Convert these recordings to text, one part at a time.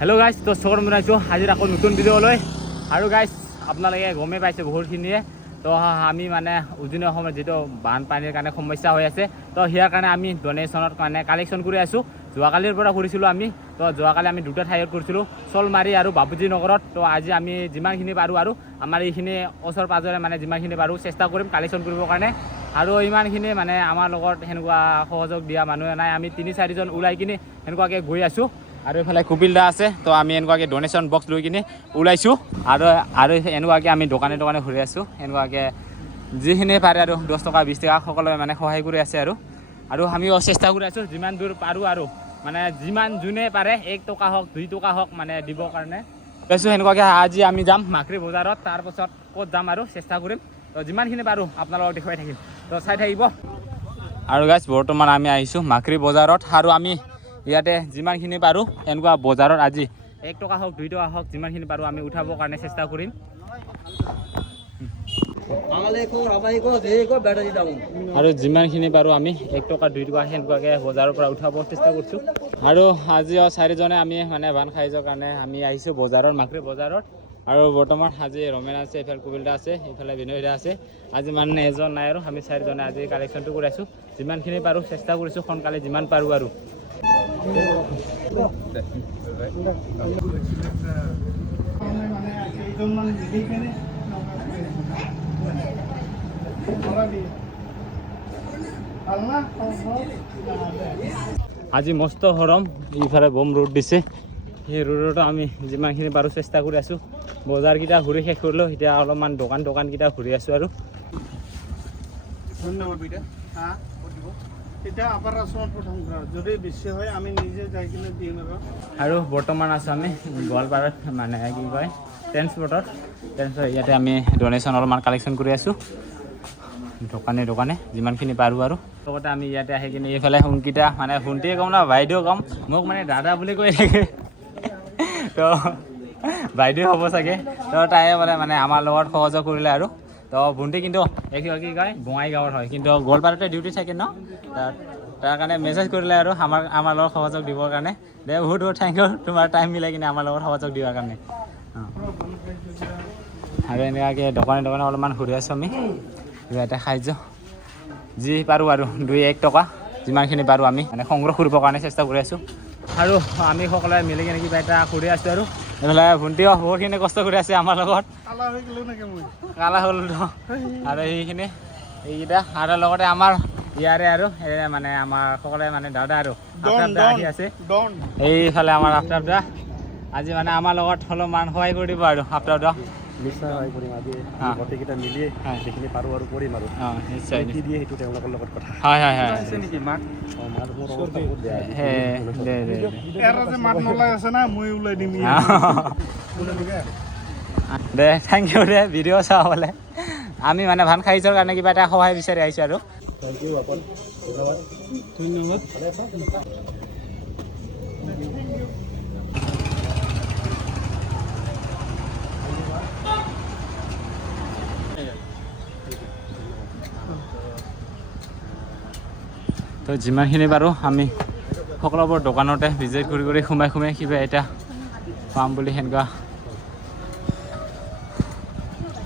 Hello' guys, তো স্বাগতম জনাইছোঁ আজিৰ আকৌ নতুন ভিডিঅ'লৈ। আৰু গাইজ আপোনালোকে গমেই পাইছে বহুতখিনিয়ে, তো আমি মানে উজনি অসমত যিটো বানপানীৰ কাৰণে সমস্যা হৈ আছে, তো ইয়াৰ কাৰণে আমি ডনেশ্যনৰ কাৰণে কালেকশ্যন কৰি আছোঁ। যোৱাকালিৰ পৰা কৰিছিলোঁ আমি, তো যোৱাকালি আমি দুটা ঠাইত কৰিছিলোঁ, চলমাৰী আৰু বাপুজী নগৰত। তো আজি আমি যিমানখিনি পাৰোঁ আৰু আমাৰ এইখিনি ওচৰ পাঁজৰে মানে যিমানখিনি পাৰোঁ চেষ্টা কৰিম কালেকশ্যন কৰিবৰ কাৰণে। আৰু ইমানখিনি মানে আমাৰ লগত সেনেকুৱা সহযোগ দিয়া মানুহে নাই, আমি ৩-৪জন ওলাই কিনে সেনেকুৱাকৈ গৈ আছোঁ। আৰু এইফালে কপিল দা আছে, তো আমি এনেকুৱাকৈ ডনেশ্যন বক্স লৈ কিনে ওলাইছোঁ। আৰু এনেকুৱাকৈ আমি দোকানে ঘূৰি আছোঁ, এনেকুৱাকৈ যিখিনি পাৰে আৰু 10 টকা 20 টকা সকলোৱে মানে সহায় কৰি আছে। আৰু আমিও চেষ্টা কৰি আছোঁ যিমান দূৰ পাৰোঁ আৰু মানে যিমান যোনে পাৰে 1 টকা হওক 2 টকা হওক মানে দিবৰ কাৰণে কৈছোঁ। সেনেকুৱাকৈ আজি আমি যাম মাকৰি বজাৰত, তাৰপাছত ক'ত যাম আৰু চেষ্টা কৰিম। তো যিমানখিনি পাৰোঁ আপোনালোকক দেখুৱাই থাকিম, তো চাই থাকিব। আৰু গাইজ বৰ্তমান আমি আহিছোঁ মাকৰি বজাৰত, আৰু আমি ইয়াতে যিমানখিনি পাৰোঁ এনেকুৱা বজাৰত আজি 1 টকা হওক 2 টকা হওক যিমানখিনি পাৰোঁ আমি উঠাবৰ কাৰণে চেষ্টা কৰিম। আৰু যিমানখিনি পাৰোঁ আমি 1 টকা 2 টকা সেনেকুৱাকৈ বজাৰৰ পৰা উঠাব চেষ্টা কৰিছোঁ। আৰু আজি 4জনে আমি মানে বান খাই যোৱাৰ কাৰণে আমি আহিছোঁ বজাৰত, মাকৰি বজাৰত। আৰু বৰ্তমান আজি ৰমেন আছে, এইফালে কপিল দা আছে, এইফালে বিনয় দা আছে। আজি মানে এজন নাই আৰু আমি 4জনে আজি কালেকশ্যনটো কৰি আছোঁ। যিমানখিনি পাৰোঁ চেষ্টা কৰিছোঁ সোনকালে যিমান পাৰোঁ আৰু। আজি মস্ত গৰম, ইফালে বম ৰ'দ দিছে, সেই ৰ'দতো আমি যিমানখিনি পাৰোঁ চেষ্টা কৰি আছোঁ। বজাৰকেইটা ঘূৰি শেষ কৰিলোঁ, এতিয়া অলপমান দোকানকেইটা ঘূৰি আছোঁ। আৰু আৰু বৰ্তমান আছোঁ আমি গোৱালপাৰাত, মানে কি কয় ট্ৰেন্সপৰ্টত। ইয়াতে আমি ডনেশ্যন অলপমান কালেকশ্যন কৰি আছোঁ দোকানে যিমানখিনি পাৰোঁ। আৰু লগতে আমি ইয়াতে আহি কিনে এইফালে সোণকেইটা মানে সোণটিয়ে ক'ম না বাইদেউ ক'ম, মোক মানে দাদা বুলি কৈ থাকে, তো বাইদেউ হ'ব চাগে। তো তাই মানে আমাৰ লগত সহযোগ কৰিলে। আৰু তো ভণ্টি কিন্তু কি কয় বঙাইগাঁৱৰ হয়, কিন্তু গোৱালপাৰাতে ডিউটি থাকে ন, তাৰ কাৰণে মেছেজ কৰিলে আৰু আমাৰ লগত সহযোগ দিবৰ কাৰণে। দে বহুত থেংক ইউ তোমাৰ টাইম মিলাই কিনে আমাৰ লগত সহযোগ দিয়াৰ কাৰণে। আৰু এনেকুৱাকৈ দোকানে অলপমান ঘূৰি আছোঁ আমি, ইয়াতে সাহাৰ্য যি পাৰোঁ আৰু 2-1 টকা যিমানখিনি পাৰোঁ আমি মানে সংগ্ৰহ কৰিবৰ কাৰণে চেষ্টা কৰি আছোঁ। আৰু আমি সকলোৱে মিলি কিনে কিবা এটা কৰি আছোঁ। আৰু এইফালে ভণ্টিও বহুতখিনি কষ্ট কৰি আছে আমাৰ লগত, কালা হ'ল আৰু এইকেইটা আৰু লগতে আমাৰ ইয়াৰে আৰু মানে আমাৰ সকলোৱে মানে দাদা আৰু আফতাব দা আহি আছে। এইফালে আমাৰ আফতাব দা আজি মানে আমাৰ লগত অলপমান সহায় কৰি দিব আৰু আফতাব দা নিশ্চয় সহায় কৰিম। আজি গোটেইকেইটা মিলিয়ে যিখিনি পাৰোঁ আৰু কৰিম আৰু নিশ্চয় কি দিয়ে সেইটো তেওঁলোকৰ লগত কথা। হয় নেকি মাক দে থেংক ইউ দে ভিডিঅ' চাবলৈ। আমি মানে ভান খাইছোৰ কাৰণে কিবা এটা সহায় বিচাৰি আহিছোঁ। আৰু থেংক ইউ অকল ধন্যবাদ। তো যিমানখিনি পাৰোঁ আমি সকলোবোৰ দোকানতে ভিজিট কৰি সোমাই কিবা এটা পাম বুলি সেনেকুৱা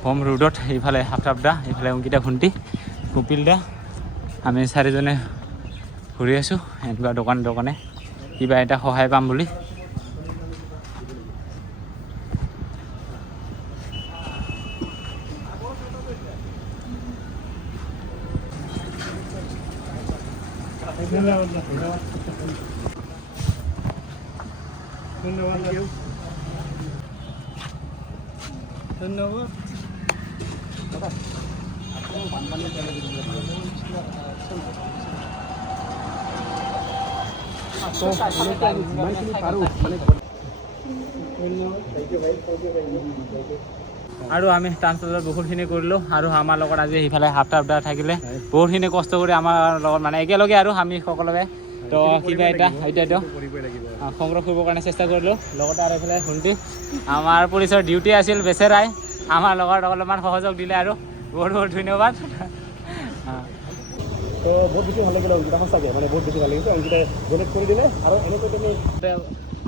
হোম ৰোডত। এইফালে আফতাব দা, এইফালে অংকিতা ভণ্টি, কপিল দা, আমি 4জনে ঘূৰি আছোঁ এনেকুৱা দোকানে কিবা এটা সহায় পাম বুলি। আৰু আমি ট্ৰান্সপৰ্টত বহুতখিনি কৰিলোঁ। আৰু আমাৰ লগত আজি সেইফালে আফতাব দা থাকিলে বহুতখিনি কষ্ট কৰি আমাৰ লগত মানে একেলগে আৰু আমি সকলোৱে তো কিবা এতিয়াতো সংগ্ৰহ কৰিবৰ কাৰণে চেষ্টা কৰিলোঁ। লগতে আৰু এইফালে ভণ্টি আমাৰ পুলিচৰ ডিউটি আছিল, বেচেৰাই আমাৰ লগত অলপমান সহযোগ দিলে আৰু বহুত ধন্যবাদ। তো বহুত বেছি ভাল লাগিলে অংকিতা, সঁচাকৈ মানে বহুত বেছি ভাল লাগিছে। অংকিতাই ডনেট কৰি দিলে আৰু এনেকৈ তুমি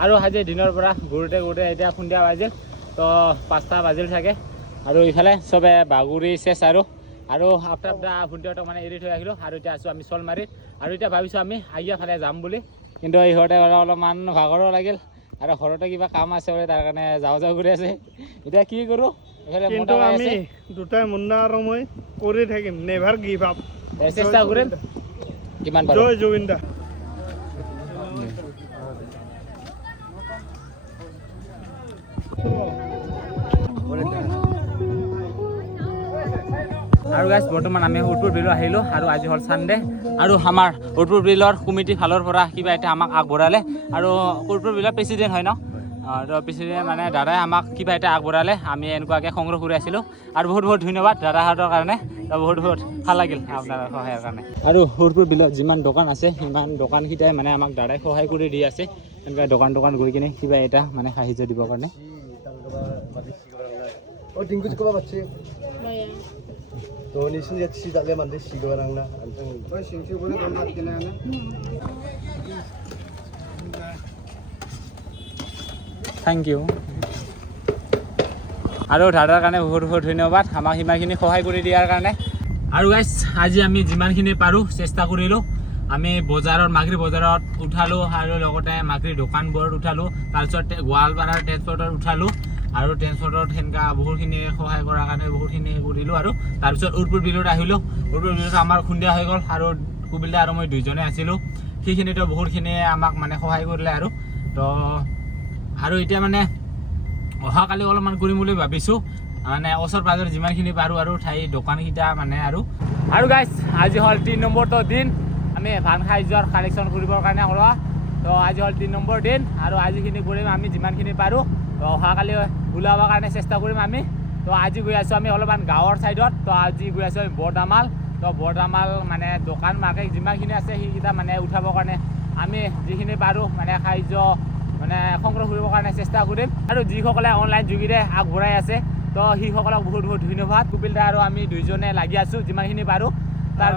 আৰু আজি দিনৰ পৰা ঘূৰোঁতে ঘূৰোঁতে এতিয়া সন্ধিয়া বাজিল তো 5টা বাজিল থাকে আৰু ইফালে চবে বাগুৰি চেচ আৰু আফটাৰ ভণ্টিহঁতক মানে এৰি থৈ আহিলোঁ আৰু এতিয়া আছোঁ আমি চলমাৰীত আৰু এতিয়া ভাবিছোঁ আমি আহিয়া ফালে যাম বুলি কিন্তু ইহঁতে অলপমান ভাগৰো লাগিল আৰু ঘৰতে কিবা কাম আছে বোলে তাৰ কাৰণে যাওঁ কৰি আছে এতিয়া কি কৰোঁ কিন্তু আমি দুটাই মুন্না আৰু মই কৰি থাকিম নেভাৰ গিভ আপ চেষ্টা কৰিম কিমান পাৰোঁ জয় জুবিন্দা আৰু গাইজ বৰ্তমান আমি উদপুৰ বিল আহিলোঁ আৰু আজি হ'ল ছানডে আৰু আমাৰ উদপুৰ বিলৰ কমিটি ফালৰ পৰা কিবা এটা আমাক আগবঢ়ালে আৰু উদপুৰ বিলৰ প্ৰেচিডেণ্ট হয় ন তো প্ৰেচিডেণ্ট মানে দাদাই আমাক কিবা এটা আগবঢ়ালে আমি এনেকুৱাকৈ সংগ্ৰহ কৰি আছিলোঁ আৰু বহুত বহুত ধন্যবাদ দাদাহঁতৰ কাৰণে বহুত বহুত ভাল লাগিল আপোনাৰ সহায়ৰ কাৰণে আৰু উদপুৰ বিলত যিমান দোকান আছে সিমান দোকানকেইটাই মানে আমাক দাদাই সহায় কৰি দি আছে এনেকুৱা দোকান গৈ কিনে কিবা এটা মানে সাহায্য দিবৰ কাৰণে तो निsun ya si tak le mandi si gorang na anteng oi sing boleh domat kena na thank you আৰু দাদাৰ কাৰণে বহুত বহুত ধন্যবাদ আমাক সিমানখিনি সহায় কৰি দিয়াৰ কাৰণে আৰু গাইজ আজি আমি যিমানখিনি পাৰোঁ চেষ্টা কৰিলোঁ আমি বজাৰত মাগৰি বজাৰত উঠালোঁ আৰু লগতে মাগৰি দোকানবোৰত উঠালোঁ তাৰপিছত গোৱালপাৰাৰ ট্ৰেন্সপৰ্টত উঠালোঁ আৰু ট্ৰেন্সপৰ্টত সেনেকা বহুতখিনি সহায় কৰাৰ কাৰণে বহুতখিনি কৰিলোঁ আৰু তাৰপিছত উদপুৰ বিলত আহিলোঁ উদপুৰ বিলত আমাৰ খুন্দিয়া হৈ গ'ল আৰু কুবিল দা আৰু মই দুইজনে আছিলোঁ সেইখিনিতো বহুতখিনি আমাক মানে সহায় কৰিলে আৰু তো আৰু এতিয়া মানে অহাকালি অলপমান কৰিম বুলি ভাবিছোঁ মানে ওচৰ পাজৰ যিমানখিনি পাৰোঁ আৰু ঠাই দোকানকেইটা মানে আৰু গাইজ আজি হ'ল 3 নম্বৰটো দিন আমি ভান খাই যোৱাৰ কালেকশ্যন কৰিবৰ কাৰণে ওলোৱা তো আজি হ'ল 3 নম্বৰ দিন আৰু আজিখিনি কৰিম আমি যিমানখিনি পাৰোঁ তো অহাকালি ওলাবৰ কাৰণে চেষ্টা কৰিম আমি তো আজি গৈ আছোঁ আমি অলপমান গাঁৱৰ ছাইডত তো আজি গৈ আছোঁ আমি বৰদামাল তো বৰদামাল মানে দোকান মাৰ্কেট যিমানখিনি আছে সেইকেইটা মানে উঠাবৰ কাৰণে আমি যিখিনি পাৰোঁ মানে সাহায্য মানে সংগ্ৰহ কৰিবৰ কাৰণে চেষ্টা কৰিম আৰু যিসকলে অনলাইন যোগেৰে আগবঢ়াই আছে তো সেইসকলক বহুত বহুত ধন্যবাদ কুপিল দা আৰু আমি দুইজনে লাগি আছোঁ যিমানখিনি পাৰোঁ তাৰ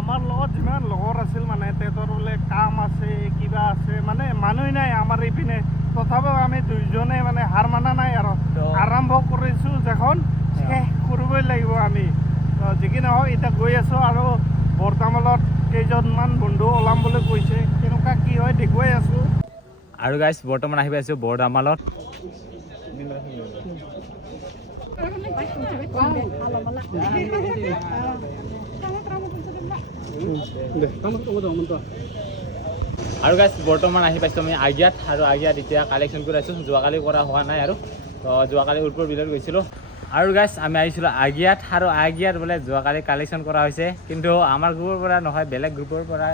আমাৰ লগত যিমান লগৰ আছিল মানে তেহেঁতৰ বোলে কাম আছে কিবা আছে মানে মানুহ নাই আমাৰ এইপিনে তথাপিও আমি দুইজনে মানে হাৰ মানা নাই আৰু আৰম্ভ কৰিছোঁ যখন শেষ কৰিবই লাগিব আমি যিকি নহওক এতিয়া গৈ আছোঁ আৰু বৰতামালত কেইজনমান বন্ধু ওলাম বুলি কৈছে কেনেকুৱা কি হয় দেখুৱাই আছোঁ আৰু গাইজ বৰ্তমান আহি পাইছোঁ বৰদামালত আৰু গাইজ বৰ্তমান আহি পাইছোঁ আমি আগিয়াত আৰু আগিয়াত এতিয়া কালেকশ্যন কৰি আছোঁ যোৱাকালি কৰা হোৱা নাই আৰু তো যোৱাকালি উদপুৰ বিলত গৈছিলোঁ আৰু গাইজ আমি আহিছিলোঁ আগিয়াত আৰু আগিয়াত বোলে যোৱাকালি কালেকশ্যন কৰা হৈছে কিন্তু আমাৰ গ্ৰুপৰ পৰা নহয় বেলেগ গ্ৰুপৰ পৰা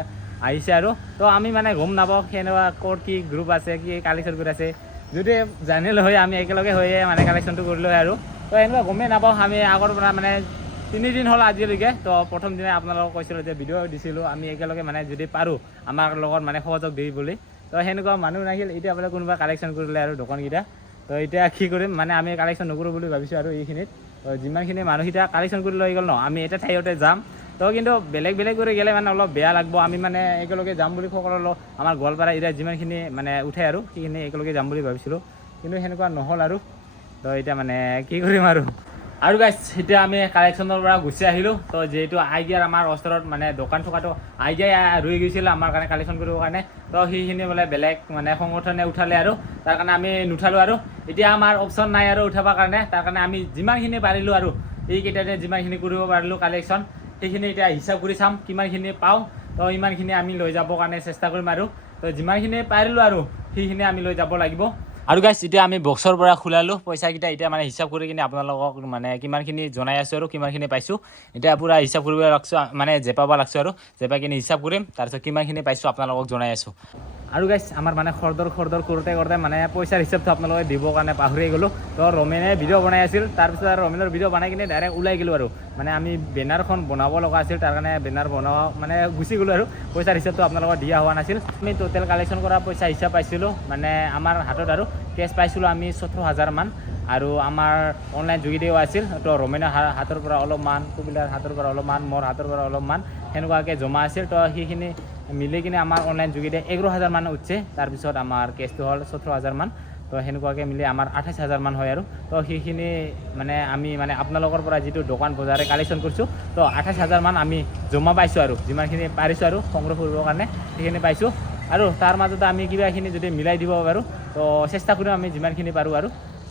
আহিছে আৰু তো আমি মানে গম নাপাওঁ সেনেকুৱা ক'ত কি গ্ৰুপ আছে কি কালেকশ্যন কৰি আছে যদি জানিলোঁ হয় আমি একেলগে হৈয়ে মানে কালেকশ্যনটো কৰিলোঁ হয় আৰু তো এনেকুৱা গমেই নাপাওঁ আমি আগৰ পৰা মানে 3 দিন হ'ল আজিলৈকে তো প্ৰথম দিনাই আপোনালোকক কৈছিলোঁ যে ভিডিঅ' দিছিলোঁ আমি একেলগে মানে যদি পাৰোঁ আমাৰ লগত মানে সহযোগ দি বুলি তো সেনেকুৱা মানুহ নাহিল এতিয়া বোলে কোনোবা কালেকশ্যন কৰিলে আৰু দোকানকেইটা তো এতিয়া কি কৰিম মানে আমি কালেকশ্যন নকৰোঁ বুলি ভাবিছোঁ আৰু এইখিনিত তো যিমানখিনি মানুহকেইটা কালেকশ্যন কৰি লৈ গ'ল ন আমি এটা ঠাইতে যাম তো কিন্তু বেলেগ কৰি গ'লে মানে অলপ বেয়া লাগিব আমি মানে একেলগে যাম বুলি সকলো আমাৰ গোৱালপাৰা এৰিয়াত যিমানখিনি মানে উঠে আৰু সেইখিনি একেলগে যাম বুলি ভাবিছিলোঁ কিন্তু সেনেকুৱা নহ'ল আৰু তো এতিয়া মানে কি কৰিম আৰু গাইজ এতিয়া আমি কালেকশ্যনৰ পৰা গুচি আহিলোঁ তো যিহেতু আইডিয়াৰ আমাৰ ওচৰত মানে দোকান থকাটো আইডিয়াই ৰৈ গৈছিল আমাৰ কাৰণে কালেকশ্যন কৰিবৰ কাৰণে তো সেইখিনি বোলে বেলেগ মানে সংগঠনে উঠালে আৰু তাৰ কাৰণে আমি নুঠালোঁ আৰু এতিয়া আমাৰ অপশ্যন নাই আৰু উঠাবৰ কাৰণে তাৰ কাৰণে আমি যিমানখিনি পাৰিলোঁ আৰু এইকেইটাতে যিমানখিনি কৰিব পাৰিলোঁ কালেকশ্যন সেইখিনি এতিয়া হিচাপ কৰি চাম কিমানখিনি পাওঁ তো ইমানখিনি আমি লৈ যাবৰ কাৰণে চেষ্টা কৰিম আৰু তো যিমানখিনি পাৰিলোঁ আৰু সেইখিনি আমি লৈ যাব লাগিব আৰু গাইজ এতিয়া আমি বক্সৰ পৰা খোলালোঁ পইচাকেইটা এতিয়া মানে হিচাপ কৰি কিনে আপোনালোকক মানে কিমানখিনি জনাই আছোঁ আৰু কিমানখিনি পাইছোঁ এতিয়া পূৰা হিচাপ কৰিব লাগছোঁ মানে জেপাব লাগছোঁ আৰু জেপাই কিনে হিচাপ কৰিম তাৰপিছত কিমানখিনি পাইছোঁ আপোনালোকক জনাই আছোঁ আৰু গাইজ আমাৰ মানে খৰদৰ কৰোঁতে মানে পইচাৰ হিচাপটো আপোনালোকে দিবৰ কাৰণে পাহৰি গ'লোঁ তো ৰমেনে ভিডিঅ' বনাই আছিল তাৰপিছত আৰু ৰমেনৰ ভিডিঅ' বনাই কিনে ডাইৰেক্ট ওলাই গ'লোঁ আৰু মানে আমি বেনাৰখন বনাব লগা আছিল তাৰ কাৰণে বেনাৰ বনোৱা মানে গুচি গ'লোঁ আৰু পইচাৰ হিচাপটো আপোনালোকক দিয়া হোৱা নাছিল আমি টোটেল কালেকশ্যন কৰা পইচা হিচাপ পাইছিলোঁ মানে আমাৰ হাতত আৰু কেছ পাইছিলোঁ আমি 17,000 মান আৰু আমাৰ অনলাইন যোগেদিও আছিল তো ৰমেনৰ হাতৰ পৰা অলপমান কুবিলাৰ হাতৰ পৰা অলপমান মোৰ হাতৰ পৰা অলপমান সেনেকুৱাকৈ জমা আছিল তো সেইখিনি মিলি কিনে আমাৰ অনলাইন যোগেদি 11,000 মান উঠছে তাৰপিছত আমাৰ কেছটো হ'ল 17,000 মান তো সেনেকুৱাকৈ মিলি আমাৰ 28,000 মান হয় আৰু তো সেইখিনি মানে আমি মানে আপোনালোকৰ পৰা যিটো দোকান বজাৰে কালেকশ্যন কৰিছোঁ তো 28,000 মান আমি জমা পাইছোঁ আৰু যিমানখিনি পাৰিছোঁ আৰু সংগ্ৰহ কৰিবৰ কাৰণে সেইখিনি পাইছোঁ আৰু তাৰ মাজতে আমি কিবাখিনি যদি মিলাই দিব পাৰোঁ তো চেষ্টা কৰিম আমি যিমানখিনি পাৰোঁ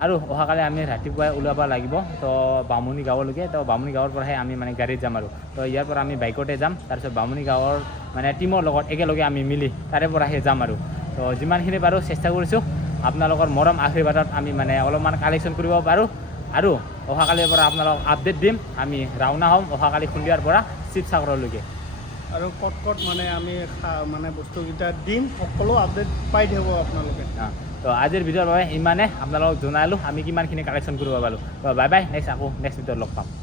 আৰু অহাকালি আমি ৰাতিপুৱাই ওলাব লাগিব তো বামুণী গাঁৱলৈকে তো বামুণী গাঁৱৰ পৰাহে আমি মানে গাড়ীত যাম আৰু তো ইয়াৰ পৰা আমি বাইকতে যাম তাৰপিছত বামুণী গাঁৱৰ মানে টীমৰ লগত একেলগে আমি মিলি তাৰে পৰাহে যাম আৰু তো যিমানখিনি পাৰোঁ চেষ্টা কৰিছোঁ আপোনালোকৰ মৰম আশীৰ্বাদত আমি মানে অলপমান কালেকশ্যন কৰিব পাৰোঁ আৰু অহাকালিৰ পৰা আপোনালোকক আপডেট দিম আমি ৰাওনা হ'ম অহাকালি সন্ধিয়াৰ পৰা শিৱসাগৰলৈকে আৰু ক'ত মানে আমি মানে বস্তুকেইটা দিম সকলো আপডেট পাই থাকিব আপোনালোকে তো আজিৰ ভিডিঅ'ৰ বাবে ইমানে আপোনালোকক জনালোঁ আমি কিমানখিনি কালেকশ্যন কৰিব পাৰোঁ তো বাই বাই নেক্সট ভিডিঅ'ত লগ পাম